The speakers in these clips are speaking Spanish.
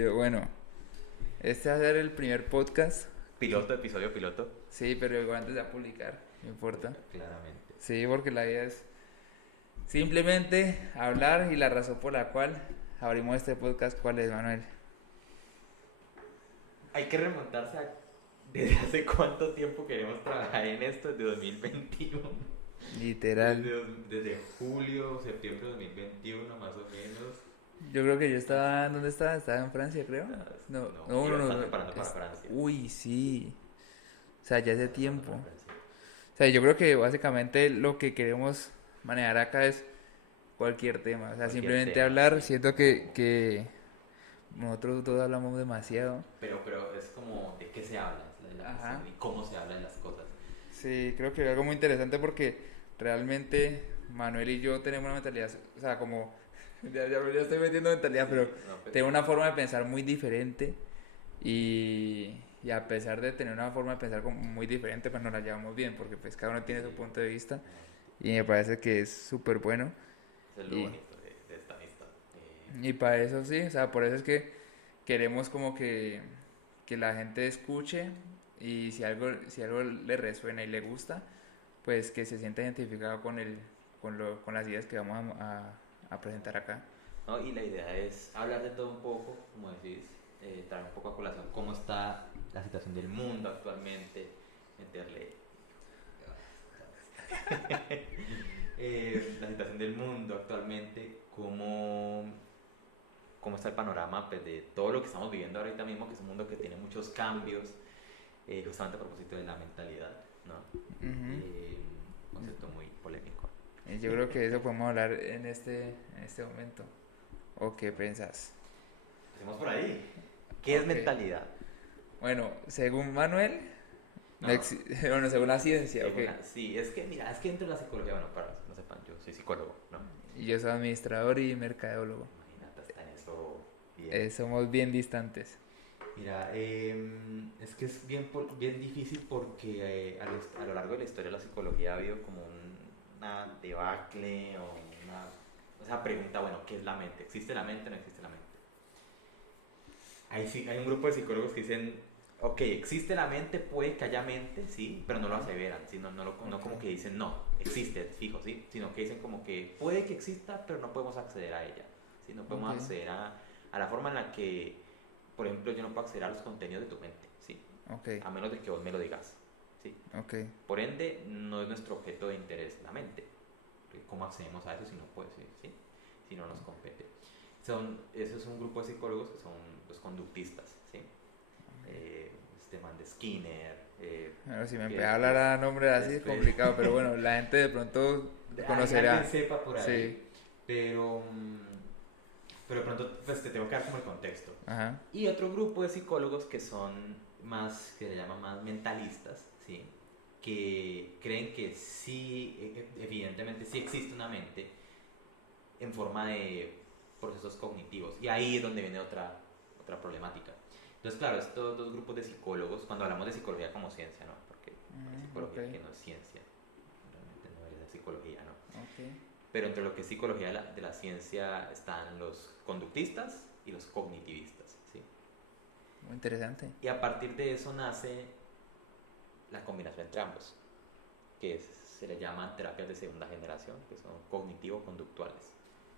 Bueno, este va a ser el primer podcast. Piloto, episodio piloto. Sí, pero igual antes de publicar, no importa. Claramente. Sí, porque la idea es simplemente hablar y la razón por la cual abrimos este podcast, ¿cuál es, Manuel? Hay que remontarse a desde hace cuánto tiempo queremos trabajar en esto, desde 2021. Literal. Desde julio, septiembre de 2021, más o menos. Yo creo que yo estaba, ¿dónde estaba? Estaba en Francia, creo. No, no, Yo no, estaba no. preparando para Francia. Uy, sí. O sea, ya hace Estaba preparando tiempo. para Francia. O sea, yo creo que básicamente lo que queremos manejar acá es cualquier tema. O sea, Cualquier simplemente tema, hablar. sí. Siento que nosotros todos hablamos demasiado. Pero es como de qué se habla, es la Ajá. cuestión, y cómo se hablan las cosas. Sí, creo que es algo muy interesante porque realmente Manuel y yo tenemos una mentalidad, o sea, como, ya estoy metiendo mentalidad, Sí, pero no, tenemos una forma de pensar muy diferente y a pesar de tener una forma de pensar como muy diferente, pues nos la llevamos bien porque pues cada uno tiene su sí, punto de vista claramente. y me parece que es súper bueno Eso es lo y, bonito de esta amistad. y para eso sí, o sea, por eso es que queremos como que la gente escuche y si algo le resuena y le gusta, pues que se sienta identificado con las ideas que vamos a presentar acá. ¿No? Y la idea es hablar de todo un poco, como decís, traer un poco a colación cómo está la situación del mundo actualmente, meterle la situación del mundo actualmente, cómo está el panorama pues, de todo lo que estamos viviendo ahorita mismo, que es un mundo que tiene muchos cambios, justamente a propósito de la mentalidad, ¿no? Ujú. Un concepto muy polémico. Y yo creo que eso podemos hablar en este momento. ¿O qué piensas? Empecemos por ahí. ¿Qué es Ok. mentalidad? Bueno, según Manuel, No, no. bueno, según la ciencia, ok. Sí, es que, mira, es que dentro de la psicología, bueno, para los que no sepan, yo soy psicólogo, ¿no? Y yo soy administrador y mercadólogo. Imagínate, está en eso bien. Somos bien distantes. Mira, es que es bien difícil porque a lo largo de la historia de la psicología ha habido como una debacle o sea, pregunta, bueno, ¿qué es la mente? ¿Existe la mente o no existe la mente? Hay un grupo de psicólogos que dicen, ok, existe la mente, puede que haya mente, sí, pero no lo aseveran, sino no Ok. como que dicen, no, existe, es fijo, sí, sino que dicen como que puede que exista, pero no podemos acceder a ella, ¿sí? No Ok. podemos acceder a la forma en la que, por ejemplo, yo no puedo acceder a los contenidos de tu mente, sí, Ok. a menos de que vos me lo digas, sí. Ok. Por ende, no es nuestro objeto de interés la mente. ¿Cómo accedemos a eso si no puede ser, sí? Si no nos compete? Ese es un grupo de psicólogos que son los conductistas, ¿sí? Este man de Skinner, Bueno, si me que empieza a hablar a nombres así es después complicado, pero bueno, la gente de pronto alguien conocerá. sepa por Sí. ahí, pero, pero de pronto pues te tengo que dar como el contexto. Ajá. Y otro grupo de psicólogos que son más, que se llaman más mentalistas, ¿sí? Que creen que sí, evidentemente sí existe una mente en forma de procesos cognitivos. Y ahí es donde viene otra problemática. Entonces, claro, estos dos grupos de psicólogos, cuando hablamos de psicología como ciencia, ¿no? Porque hay Ok. psicología que no es ciencia, realmente no es la psicología, ¿no? Ok. Pero entre lo que es psicología de la ciencia están los conductistas y los cognitivistas, ¿sí? Muy interesante. Y a partir de eso nace la combinación entre ambos, se le llaman terapias de segunda generación, que son cognitivo-conductuales.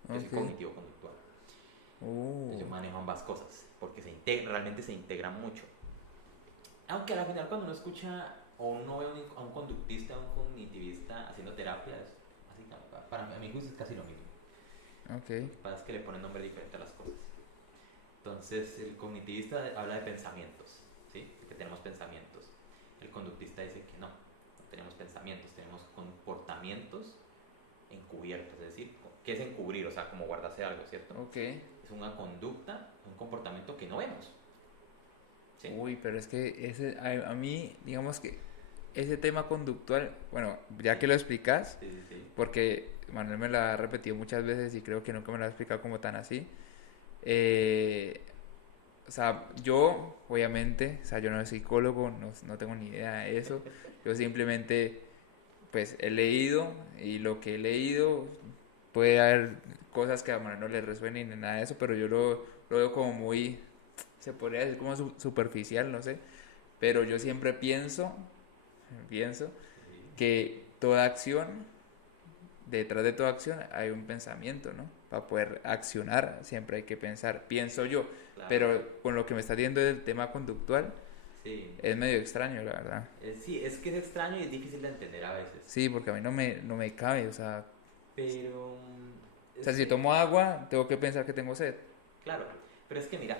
Yo soy Ok. cognitivo-conductual. Entonces yo manejo ambas cosas, porque realmente se integran mucho. Aunque al final cuando uno escucha o uno ve a un conductista, a un cognitivista haciendo terapia, así, para mí, a mi juicio es casi lo mismo. Ok. Lo que pasa es que le ponen nombre diferente a las cosas. Entonces el cognitivista habla de pensamientos, ¿sí? De que tenemos pensamientos. El conductista dice que no tenemos pensamientos, tenemos comportamientos encubiertos, es decir, ¿qué es encubrir? O sea, como guardarse algo, ¿cierto? Ok. Es una conducta, un comportamiento que no vemos, ¿sí? Uy, pero es que a mí, digamos que ese tema conductual, bueno, ya que Sí, lo explicas, sí, sí, sí. porque Manuel me lo ha repetido muchas veces y creo que nunca me lo ha explicado como tan así. eh, o sea, yo, obviamente, o sea, yo no soy psicólogo, no tengo ni idea de eso. Yo simplemente, pues, he leído y lo que he leído puede haber cosas que a Manuel no le resuenen ni nada de eso, pero yo lo veo como muy se podría decir como superficial, no sé, pero yo siempre pienso Sí, que toda acción, detrás de toda acción hay un pensamiento, ¿no? Para poder accionar siempre hay que pensar, pienso yo, claro, pero con lo que me está diciendo del tema conductual sí. es medio extraño, la verdad. Sí, es que es extraño y es difícil de entender a veces. Sí, porque a mí no me cabe, Pero o es sea, si que, tomo agua, tengo que pensar que tengo sed. claro, pero es que mira,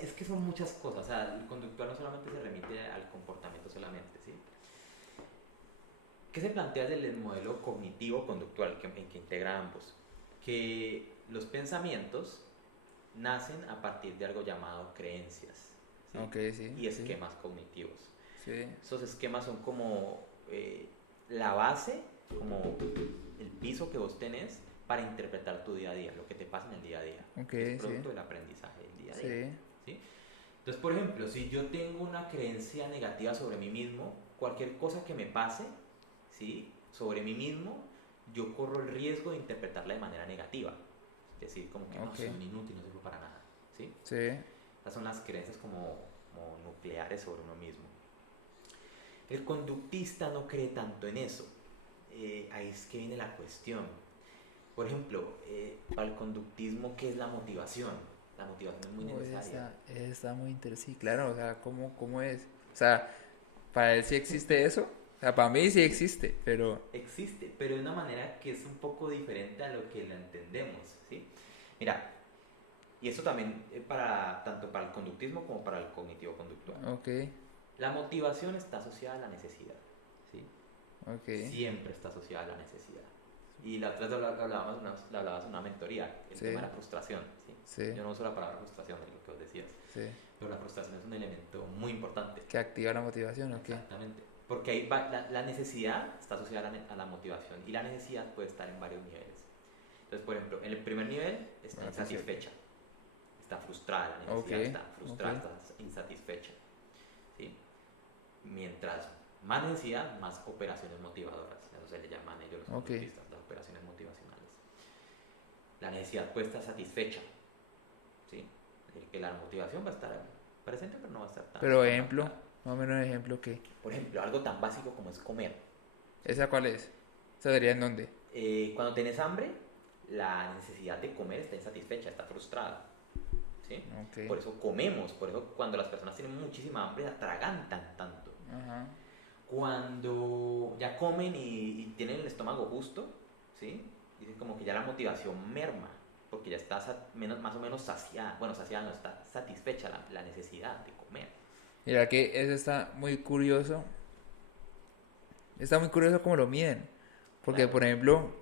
es que son muchas cosas. O sea, el conductual no solamente se remite al comportamiento solamente, ¿sí? ¿Qué se plantea desde el modelo cognitivo-conductual en que integra ambos? Que los pensamientos nacen a partir de algo llamado creencias, ¿sí? Ok, sí, Y sí, esquemas cognitivos. sí, Esos esquemas son como la base, como el piso que vos tenés para interpretar tu día a día, lo que te pasa en el día a día, ok, que es sí, producto del aprendizaje del día a día. sí, ¿Sí? Entonces, por ejemplo, si yo tengo una creencia negativa sobre mí mismo, cualquier cosa que me pase, ¿sí? Sobre mí mismo, yo corro el riesgo de interpretarla de manera negativa. Es decir, como que no, ok, soy un inútil, no sirvo para nada. ¿Sí? sí, Estas son las creencias como nucleares sobre uno mismo. El conductista no cree tanto en eso. Ahí es que viene la cuestión. Por ejemplo, para el conductismo, ¿qué es la motivación? La motivación es muy oh, necesaria. está muy interesante, sí, claro, o sea, ¿cómo es? O sea, para él sí existe eso, o sea, para mí sí existe, pero, Existe, pero de una manera que es un poco diferente a lo que la entendemos, ¿sí? Mira, y esto también tanto para el conductismo como para el cognitivo conductual. ok, La motivación está asociada a la necesidad, ¿sí? ok, Siempre está asociada a la necesidad. Y la otra vez hablabas de una mentoría, el tema sí, de la frustración, ¿sí? sí, Yo no uso la palabra frustración, es lo que vos decías, sí, pero la frustración es un elemento muy importante. que activa la motivación, ok, Exactamente. Porque ahí la necesidad está asociada a la motivación y la necesidad puede estar en varios niveles. Entonces, por ejemplo, en el primer nivel está bueno, pues sí, ok, insatisfecha, está frustrada, la ok, necesidad está ok, frustrada, está insatisfecha. ¿Sí? Mientras más necesidad, más operaciones motivadoras. Eso se le llaman ellos los ok, conductistas, las operaciones motivacionales. La necesidad puede estar satisfecha. ¿Sí? Es decir, que la motivación va a estar presente, pero no va a estar pero tan ejemplo, marcada. más o menos ejemplo que, Por ejemplo, algo tan básico como es comer. ¿Sí? ¿esa cuál es? ¿Esa sería en dónde? Cuando tienes hambre, la necesidad de comer está insatisfecha, está frustrada. ¿Sí? Ok, Por eso comemos, por eso cuando las personas tienen muchísima hambre, atragantan tanto. ajá, Cuando ya comen y tienen el estómago justo, ¿sí? Dicen como que ya la motivación merma, porque ya está más o menos saciada, bueno, saciada no está satisfecha la necesidad de comer. mira que eso está muy curioso cómo lo miden, porque Claro, por ejemplo,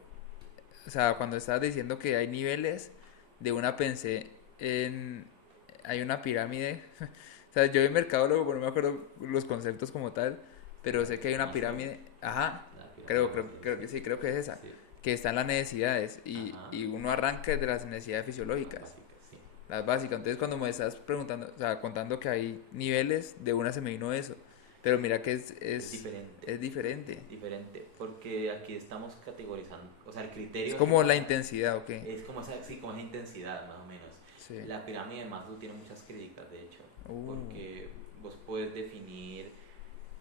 o sea, cuando estabas diciendo que hay niveles, de una pensé en, hay una pirámide, o sea, yo en mercadólogo, pero no me acuerdo los conceptos como tal, pero sé que hay una Maslow, pirámide, ajá, la pirámide creo, de creo, Maslow, creo sí, que sí, creo que es esa, sí, que están las necesidades ajá, y uno arranca desde las necesidades las fisiológicas, básicas, sí. las básicas. Entonces cuando me estás preguntando, o sea, contando que hay niveles, de una se me vino eso, pero mira que Es diferente, es diferente. diferente, porque aquí estamos categorizando, o sea, el Es criterio como la general intensidad, ¿ok? es como esa, sí, como esa intensidad, más o menos. Sí. La pirámide de Maslow tiene muchas críticas, de hecho, Uh, porque vos puedes definir,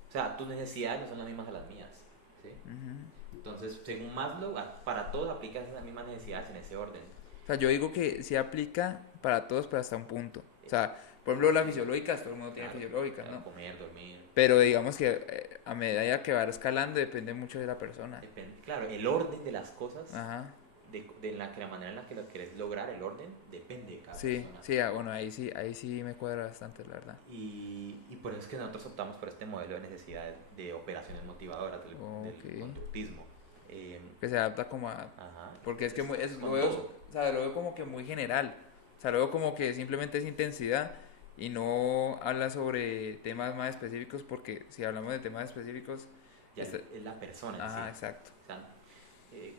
o sea, tus necesidades no son las mismas a las mías, ¿sí? ujú. Entonces, según Maslow, para todos aplicas esas mismas necesidades en ese orden. O sea, yo digo que sí aplica para todos, pero hasta un punto. O sea, por ejemplo, las fisiológicas, todo el mundo tiene Claro, fisiológicas, claro, ¿no? comer, dormir, Pero digamos que a medida que va escalando depende mucho de la persona. depende. Claro, el orden de las cosas, Ajá. la manera en la que lo quieres lograr, el orden, depende de cada Sí, persona. sí, bueno, ahí sí me cuadra bastante, la verdad. Y por eso es que nosotros optamos por este modelo de necesidades de operaciones motivadoras del Ok. conductismo. Que se adapta como a... Ajá, Porque es que lo con veo, todo. o sea, lo veo como que muy general. O sea, lo veo como que simplemente es intensidad y no habla sobre temas más específicos porque si hablamos de temas específicos... Ya es la persona en sí. Ajá, exacto. O sea,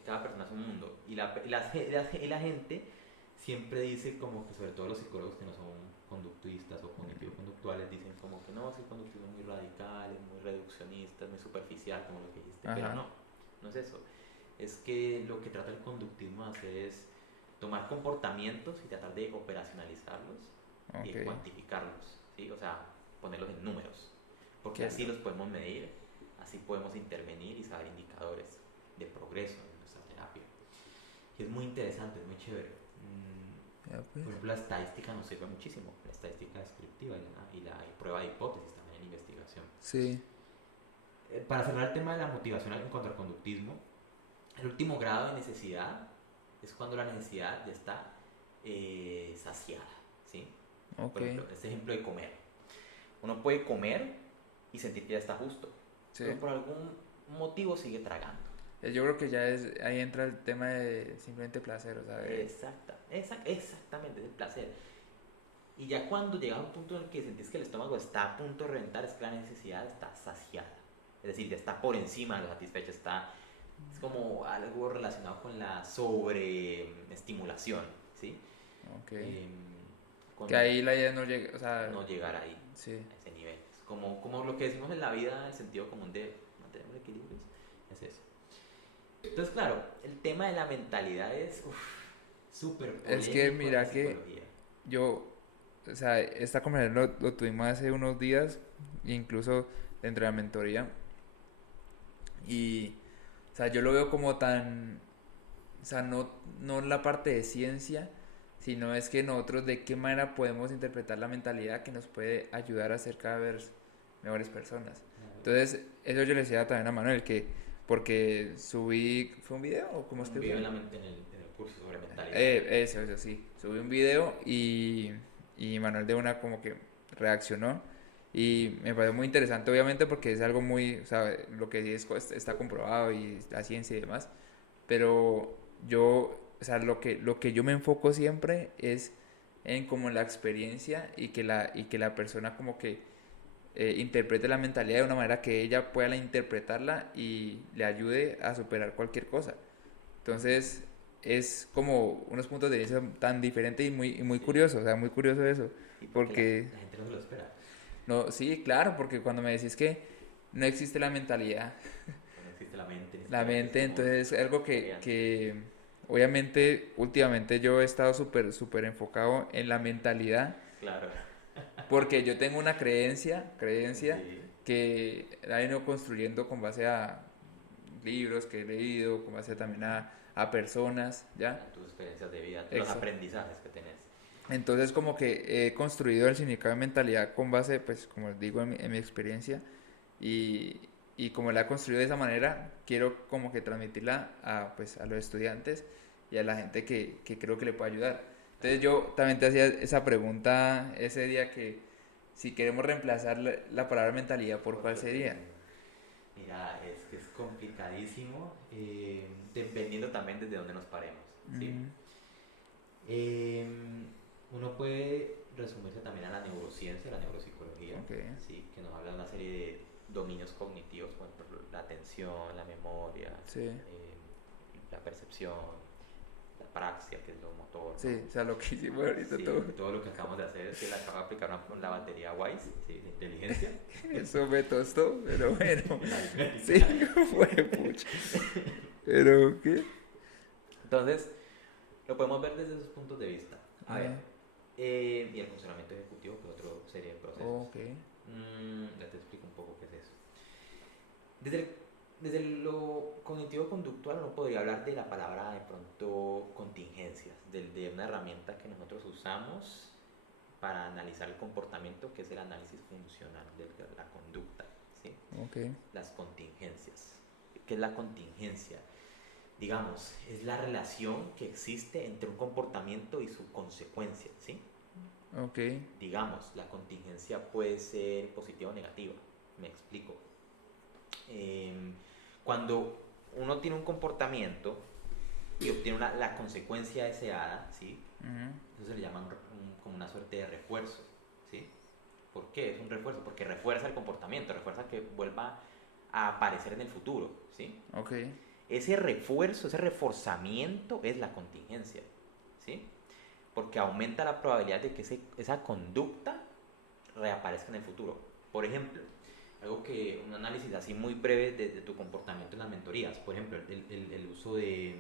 cada persona es un mundo. Y la gente siempre dice como que, sobre todo los psicólogos que no son conductistas o cognitivo-conductuales, dicen como que no, es que el conductismo es muy radical, es muy reduccionista, es muy superficial, como lo que dijiste. Pero Ajá. no, no es eso. Es que lo que trata el conductismo de hacer es tomar comportamientos y tratar de operacionalizarlos Ok. cuantificarlos, ¿sí? O sea, ponerlos en números, porque Qué así los podemos medir, así podemos intervenir y saber indicadores de progreso en nuestra terapia. Y es muy interesante, es muy chévere. ya pues. Por ejemplo, la estadística nos sirve muchísimo, la estadística descriptiva y prueba de hipótesis también en investigación. Sí. Para cerrar el tema de la motivación en cuanto al conductismo, el último grado de necesidad es cuando la necesidad ya está saciada, ¿sí? Ok. Por ejemplo, este ejemplo de comer. Uno puede comer y sentir que ya está justo, Sí. pero por algún motivo sigue tragando. Yo creo que ya es, ahí entra el tema de simplemente placer, o sea, Exactamente, es el placer. Y ya cuando llegas a un punto en el que sentís que el estómago está a punto de reventar, es que la necesidad está saciada. Es decir, ya está por encima de lo satisfecho, es como algo relacionado con la sobreestimulación, ¿sí? ok. Eh, con Que ahí la idea no llega, o sea, no llegar ahí, sí. a ese nivel. Es como lo que decimos en la vida, el sentido común de mantener equilibrios, es eso. Entonces, claro, el tema de la mentalidad es súper Es que polémico en la mira que psicología. yo, o sea, esta conversación lo tuvimos hace unos días, incluso dentro de la mentoría, y, o sea, yo lo veo como tan, o sea, no la parte de ciencia, sino es que nosotros de qué manera podemos interpretar la mentalidad que nos puede ayudar a ser cada vez mejores personas. Entonces, eso yo le decía también a Manuel, que porque subí, ¿fue un video o cómo es Un que video fue? en el curso sobre mentalidad. Eso, sí. Subí un video y Manuel de una como que reaccionó y me pareció muy interesante, obviamente, porque es algo muy, o sea, lo que sí está comprobado y la ciencia y demás, pero yo, o sea, lo que yo me enfoco siempre es en como la experiencia y que la persona como que interprete la mentalidad de una manera que ella pueda interpretarla y le ayude a superar cualquier cosa. Entonces, es como unos puntos de vista tan diferentes y muy Sí, curioso, o sea, muy curioso eso, y porque porque, la gente no se lo espera. no, sí, claro, porque cuando me decís que no existe la mentalidad, No existe la mente, ni la siquiera que mente, estemos entonces es algo que, creando. que obviamente últimamente yo he estado súper, súper enfocado en la mentalidad, Claro. porque yo tengo una creencia Sí. que la he ido construyendo con base a libros que he leído, con base también a personas, ¿ya? A tus experiencias de vida, los Exacto. aprendizajes que tenés. Entonces como que he construido el significado de mentalidad con base, pues como digo, en mi experiencia y, y como la he construido de esa manera, quiero como que transmitirla pues, a los estudiantes y a la gente que creo que le puede ayudar. Entonces yo también te hacía esa pregunta ese día que si queremos reemplazar la palabra mentalidad, ¿por cuál sería? Mira, es que es complicadísimo, dependiendo también desde dónde nos paremos, ¿sí? Mm, Uno puede resumirse también a la neurociencia, la neuropsicología, ok, ¿sí? Que nos habla de una serie de dominios cognitivos, por ejemplo, la atención, la memoria, sí, la percepción, la praxia, que es lo motor, ¿no? sí, o sea, lo que hicimos ahorita Sí, todo. todo lo que acabamos de hacer es que le acabo de aplicar la batería WISE, ¿sí? De inteligencia. Eso me tostó, pero bueno, La sí, aritmética. fue pucha. Pero, ¿qué? Entonces, lo podemos ver desde esos puntos de vista. A ver, Ah, y el funcionamiento ejecutivo, que es otra serie de procesos. ok, Ya te explico un poco qué es eso. Desde, desde lo cognitivo-conductual uno podría hablar de la palabra de pronto contingencias, de una herramienta que nosotros usamos para analizar el comportamiento, que es el análisis funcional de la conducta, ¿sí? ok, Las contingencias. ¿Qué es la contingencia? Digamos, es la relación que existe entre un comportamiento y su consecuencia, ¿sí? ok, Digamos, la contingencia puede ser positiva o negativa. Me explico. Cuando uno tiene un comportamiento y obtiene la consecuencia deseada, ¿sí? ujú, Eso se le llama como una suerte de refuerzo, ¿sí? ¿Por qué es un refuerzo? Porque refuerza el comportamiento, refuerza que vuelva a aparecer en el futuro, ¿sí? ok, Ese refuerzo, ese reforzamiento es la contingencia, ¿sí? Porque aumenta la probabilidad de que esa conducta reaparezca en el futuro. Por ejemplo, un análisis así muy breve de tu comportamiento en las mentorías, por ejemplo, el uso del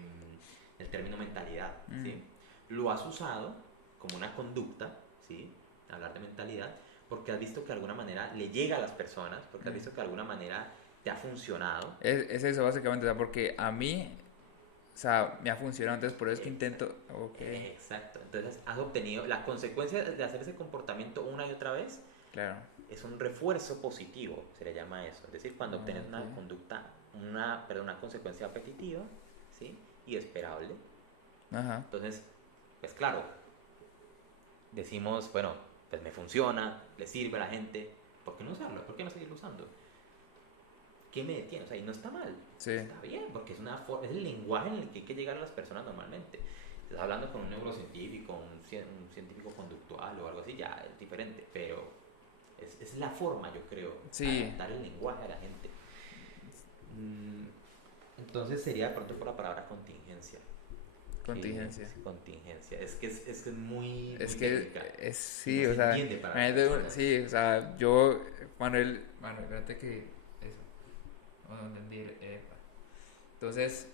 término mentalidad, ¿sí? mm, Lo has usado como una conducta, ¿sí? hablar de mentalidad, porque has visto que de alguna manera le llega a las personas, porque has visto que de alguna manera te ha funcionado. Es eso básicamente, o sea, porque a mí, o sea, me ha funcionado, entonces por eso es que Exacto. intento, ok, Exacto. Entonces has obtenido la consecuencia de hacer ese comportamiento una y otra vez claro, es un refuerzo positivo, se le llama eso. Es decir, cuando obtienes ok, una conducta, una consecuencia repetitiva, ¿sí? Y esperable. ajá, Entonces, pues claro, decimos, bueno, pues me funciona, le sirve a la gente, ¿por qué no usarlo? ¿Por qué no seguirlo usando? ¿Qué me detiene? O sea, y no está mal, sí, está bien, porque es, es el lenguaje en el que hay que llegar a las personas normalmente. Estás hablando con un neurocientífico, un científico conductual o algo así, ya es diferente, pero es la forma, yo creo, sí, adaptar el lenguaje a la gente. Mm, Entonces sería de pronto por la palabra contingencia. contingencia. Contingencia. Es muy, muy Es que técnica y no sí, o se sea, entiende para las imagínate, personas. sí, o sea, yo, Manuel, espérate que eso, no entendí, entonces,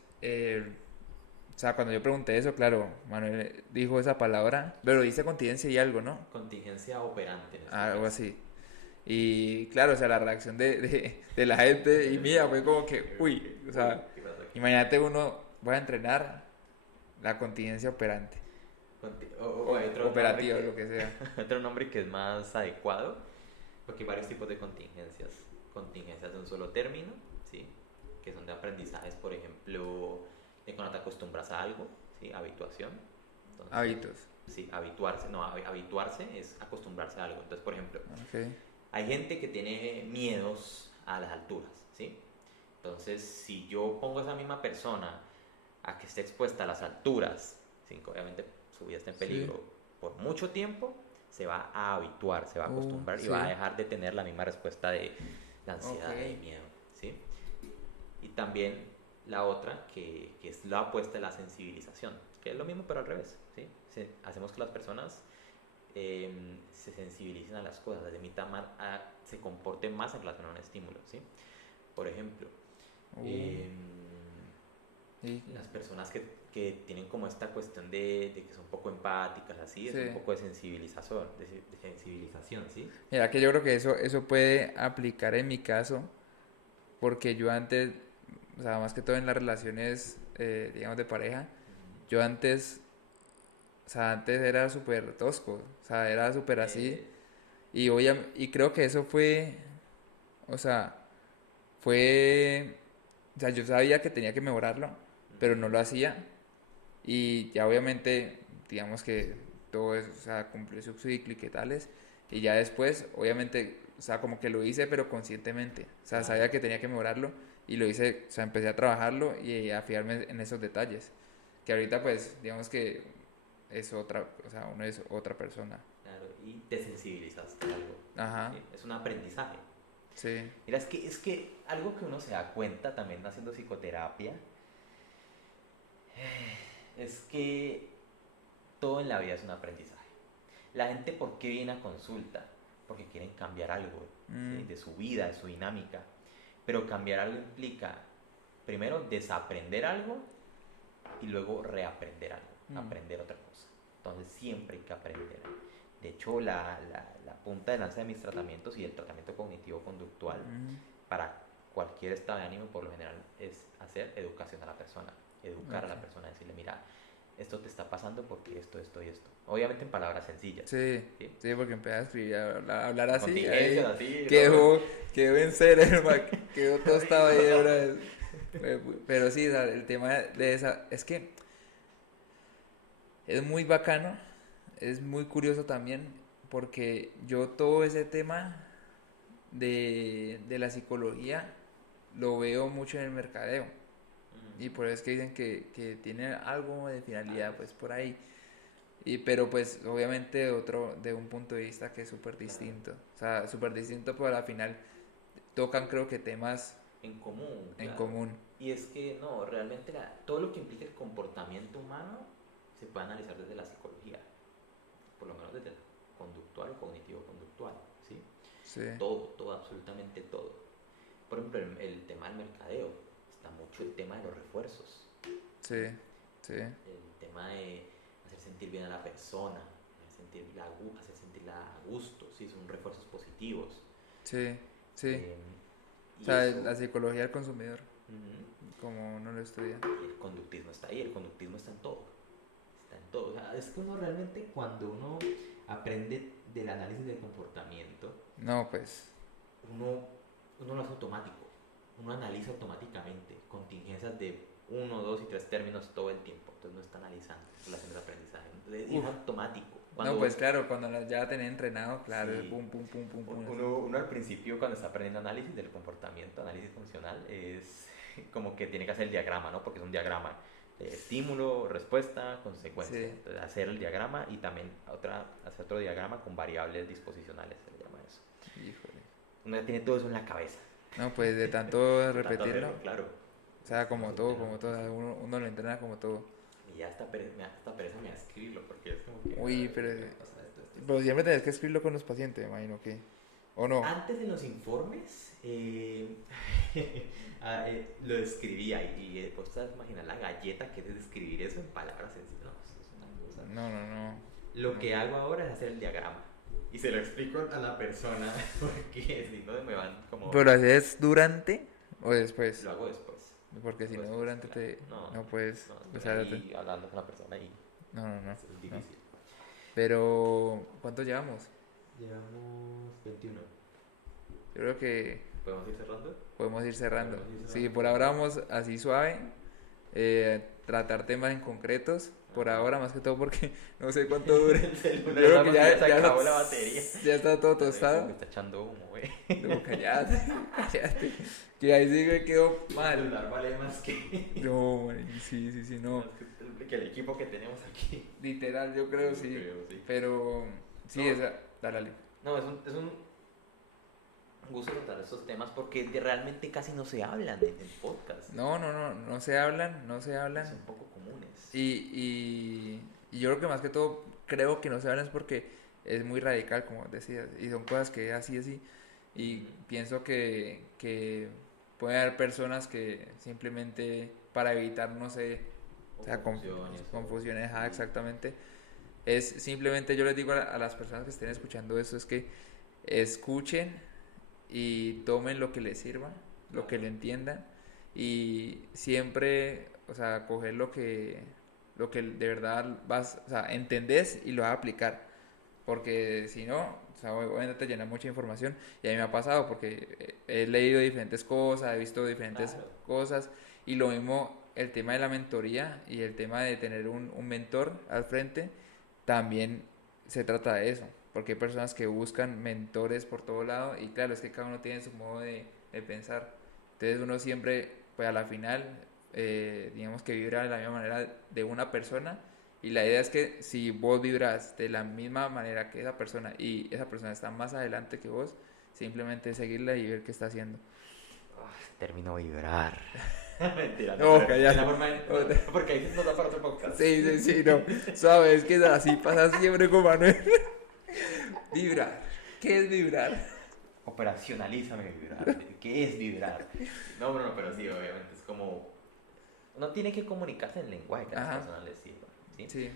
o sea, cuando yo pregunté eso, claro, Manuel dijo esa palabra, pero dice contingencia y algo, ¿no? Contingencia operante en este Algo caso. así. Y claro, o sea, la reacción de la gente y mía fue como que, uy, o Uy, sea, ¿qué pasó aquí? imagínate uno, voy a entrenar la contingencia operante, O hay otro nombre operativa, lo que sea. otro nombre que es más adecuado, porque hay varios tipos de contingencias. Contingencias de un solo término, ¿sí? Que son de aprendizajes, por ejemplo, de cuando te acostumbras a algo, ¿sí? Habituación. Entonces, Hábitos. sí, habituarse, no, habituarse es acostumbrarse a algo. Entonces, por ejemplo, Ok. hay gente que tiene miedos a las alturas, ¿sí? Entonces, si yo pongo a esa misma persona a que esté expuesta a las alturas, sin que obviamente su vida esté en Sí. peligro, por mucho tiempo, se va a habituar, se va a acostumbrar y va a Sí. dejar de tener la misma respuesta de la Ok. ansiedad y miedo, ¿sí? Y también la otra, que es la opuesta de la sensibilización, que es lo mismo pero al revés, ¿sí? Hacemos que las personas se sensibilicen a las cosas, se comporten más en relación a un estímulo, ¿sí? Por ejemplo, Uh, eh, y, las personas que tienen como esta cuestión de que son poco empáticas, así, es un sí. poco de sensibilización, ¿sí? Mira que yo creo que eso puede aplicar en mi caso, porque yo antes, o sea, más que todo en las relaciones, digamos, de pareja, yo antes, o sea, antes era súper tosco, o sea, era súper así, Eh, y creo que eso fue, o sea, fue, o sea, yo sabía que tenía que mejorarlo, pero no lo hacía, y ya obviamente, digamos que todo eso, o sea, cumplió su ciclo y qué tales, y ya después, obviamente, o sea, como que lo hice, pero conscientemente, o sea, claro, sabía que tenía que mejorarlo, y lo hice, o sea, empecé a trabajarlo y a fijarme en esos detalles, que ahorita pues, digamos que es otra, o sea, uno es otra persona. claro, y te sensibilizaste a algo, Ajá, ¿sí? Es un aprendizaje. sí, Mira, es que algo que uno se da cuenta también haciendo psicoterapia es que todo en la vida es un aprendizaje. La gente, ¿por qué viene a consulta? Porque quieren cambiar algo, ¿sí? mm, De su vida, de su dinámica. Pero cambiar algo implica, primero, desaprender algo y luego reaprender algo, mm, aprender otra cosa. Entonces siempre hay que aprender. De hecho, la punta de lanza de mis tratamientos y el tratamiento cognitivo-conductual mm, para cualquier estado de ánimo, por lo general, es hacer educación a la persona. Educar a la ok. persona, decirle, mira, esto te está pasando porque esto y esto. Obviamente en palabras sencillas. Sí, ¿Sí? sí, porque empecé a escribir, a hablar así, Contingencias, ahí así, ¿no? quedó en cero, quedó tostado ahí Horrible, ahora. Pero sí, o sea, el tema de esa, es que es muy bacano, es muy curioso también, porque yo todo ese tema de la psicología lo veo mucho en el mercadeo. Y por eso es que dicen que tiene algo de finalidad, pues por ahí. Pero pues obviamente de un punto de vista que es súper claro. distinto. O sea, súper distinto, pero al final tocan creo que temas En común, en claro. común. Y es que no, realmente todo lo que implica el comportamiento humano se puede analizar desde la psicología, por lo menos desde el conductual o cognitivo-conductual, ¿sí? Sí, Todo, absolutamente todo. Por ejemplo, el tema del mercadeo, está mucho el tema de los refuerzos, ¿sí? sí, sí, El tema de hacer sentir bien a la persona, hacer sentirla a gusto, ¿sí? Son refuerzos positivos. Sí, sí. O Y sea, eso, la psicología del consumidor, ujú, como uno lo estudia. y el conductismo está ahí, el conductismo está en todo. Está en todo. O sea, es que uno realmente cuando uno aprende del análisis del comportamiento, No, pues, uno, uno lo hace automático. Uno analiza automáticamente contingencias de uno, dos y tres términos todo el tiempo. Entonces no está analizando relaciones de aprendizaje. Entonces, es uff. automático. No, Cuando pues vos, claro, cuando ya la tenés entrenado, claro, es sí, pum, pum, pum, pum, pum, así. uno al principio cuando está aprendiendo análisis del comportamiento, análisis funcional, es como que tiene que hacer el diagrama, ¿no? Porque es un diagrama de estímulo, respuesta, consecuencia. Sí, Entonces hacer el diagrama y también hacer otro diagrama con variables disposicionales, se le llama eso. híjole. Uno ya tiene todo eso en la cabeza. No, pues de tanto De tanto repetirlo, hacerlo, claro. o sea, Uno como se todo, entrena como todo, o sea, muchísimo. uno lo entrena como todo. Y ya hasta pereza me da escribirlo, porque es como que, Uy, pero, me pasa esto. pero siempre tenés que escribirlo con los pacientes, me imagino que, ¿o no? Antes en los informes lo escribía y vos te vas a imaginar la galleta que es de escribir eso en palabras sencillas. No, eso es una cosa. No, no, no. Lo No. que hago ahora es hacer el diagrama y se lo explico a la persona porque si no me van como... ¿Pero lo haces durante o después? Lo hago después. Porque si Lo no hago después, durante claro. te... No, No puedes estoy usarte. ahí hablando con la persona y No, no, no, es no. difícil. Pero, ¿cuánto llevamos? Llevamos 21. Yo creo que ¿Podemos ir cerrando? podemos ir cerrando. Podemos ir Sí, cerrando. por ahora vamos así suave. Tratar temas en concretos. Por Ajá. ahora, más que todo porque no sé cuánto dure. El celular, Yo creo que ya se acabó la batería. ya está todo Como tostado. que está echando humo, güey. No, cállate, cállate. Que ahí sí me quedó El mal. celular vale más que, No, man, sí, sí, sí, no. más que el equipo que tenemos aquí. Literal, yo creo, Yo sí. creo, sí. Pero, sí, No. esa. Dale, dale. No, es un gusto tratar estos temas porque realmente casi no se hablan en podcast. No, no, no, no se hablan, no se hablan. Son poco comunes. Y yo creo que más que todo, creo que no se hablan es porque es muy radical, como decías. Y son cosas que así, así. Y Ujú. pienso que puede haber personas que simplemente para evitar, no sé, o sea, Confusiones. confusiones, Sí. exactamente. Es simplemente, yo les digo a las personas que estén escuchando esto, es que escuchen y tomen lo que les sirva, lo que Claro. lo entiendan y siempre, o sea, coger lo que de verdad vas, o sea, entendés y lo vas a aplicar, porque si no, o sea, obviamente te llena mucha información y a mí me ha pasado porque he leído diferentes cosas, he visto diferentes Claro. cosas y lo mismo el tema de la mentoría y el tema de tener un mentor al frente también se trata de eso, porque hay personas que buscan mentores por todo lado y claro, es que cada uno tiene su modo de pensar. Entonces uno siempre, pues a la final, digamos que vibra de la misma manera de una persona y la idea es que si vos vibras de la misma manera que esa persona y esa persona está más adelante que vos, simplemente seguirla y ver qué está haciendo. Termino vibrar. Mentira, No, pero cállate. de la forma porque ahí nos da para otro podcast. Sí, sí, sí, no. Sabes que así pasa siempre con Manuel. Vibrar. ¿Qué es vibrar? Operacionalízame vibrar. ¿Qué es vibrar? No, pero sí, obviamente es como... Uno tiene que comunicarse en el lenguaje que a las Ajá. personas les sirva, ¿sí? Sí.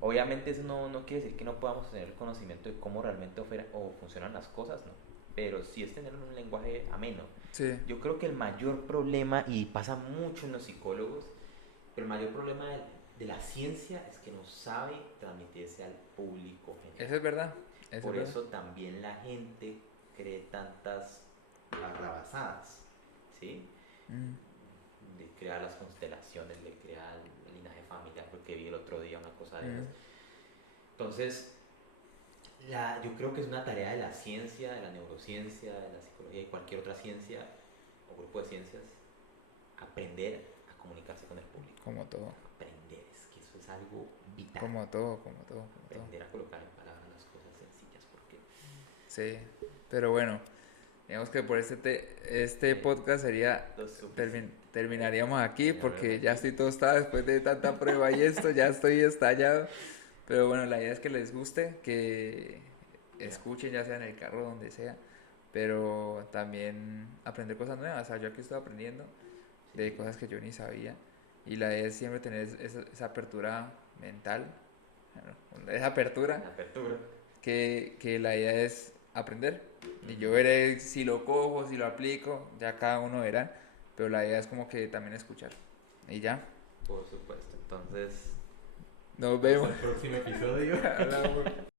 Obviamente eso no quiere decir que no podamos tener el conocimiento de cómo realmente o funcionan las cosas, ¿no? Pero sí es tener un lenguaje ameno. Sí. Yo creo que el mayor problema, y pasa mucho en los psicólogos, pero el mayor problema de la ciencia es que no sabe transmitirse al público general. Eso es verdad. Eso Por es verdad. eso también la gente cree tantas barrabasadas, ¿sí? Mm. De crear las constelaciones, de crear el linaje familiar, porque vi el otro día una cosa de esas. Entonces, yo creo que es una tarea de la ciencia, de la neurociencia, de la psicología y cualquier otra ciencia o grupo de ciencias, aprender a comunicarse con el público. Como todo. Aprender, es que eso es algo vital. Como todo, como todo, como todo. Aprender a colocar en palabras las cosas sencillas, porque Sí. Pero bueno, digamos que por este podcast sería lo suficiente. terminaríamos aquí Terminaremos porque ya aquí. estoy tostado después de tanta prueba y esto, ya estoy estallado. Pero bueno, la idea es que les guste, que escuchen ya sea en el carro, donde sea, pero también aprender cosas nuevas. O sea, yo aquí estoy aprendiendo de Sí. cosas que yo ni sabía y la idea es siempre tener esa apertura mental Bueno, esa apertura, La apertura. que la idea es aprender. Y yo veré si lo cojo, si lo aplico, ya cada uno verá. Pero la idea es como que también escuchar. Y ya, Por supuesto. Entonces, nos hasta vemos. el próximo episodio. Hablamos.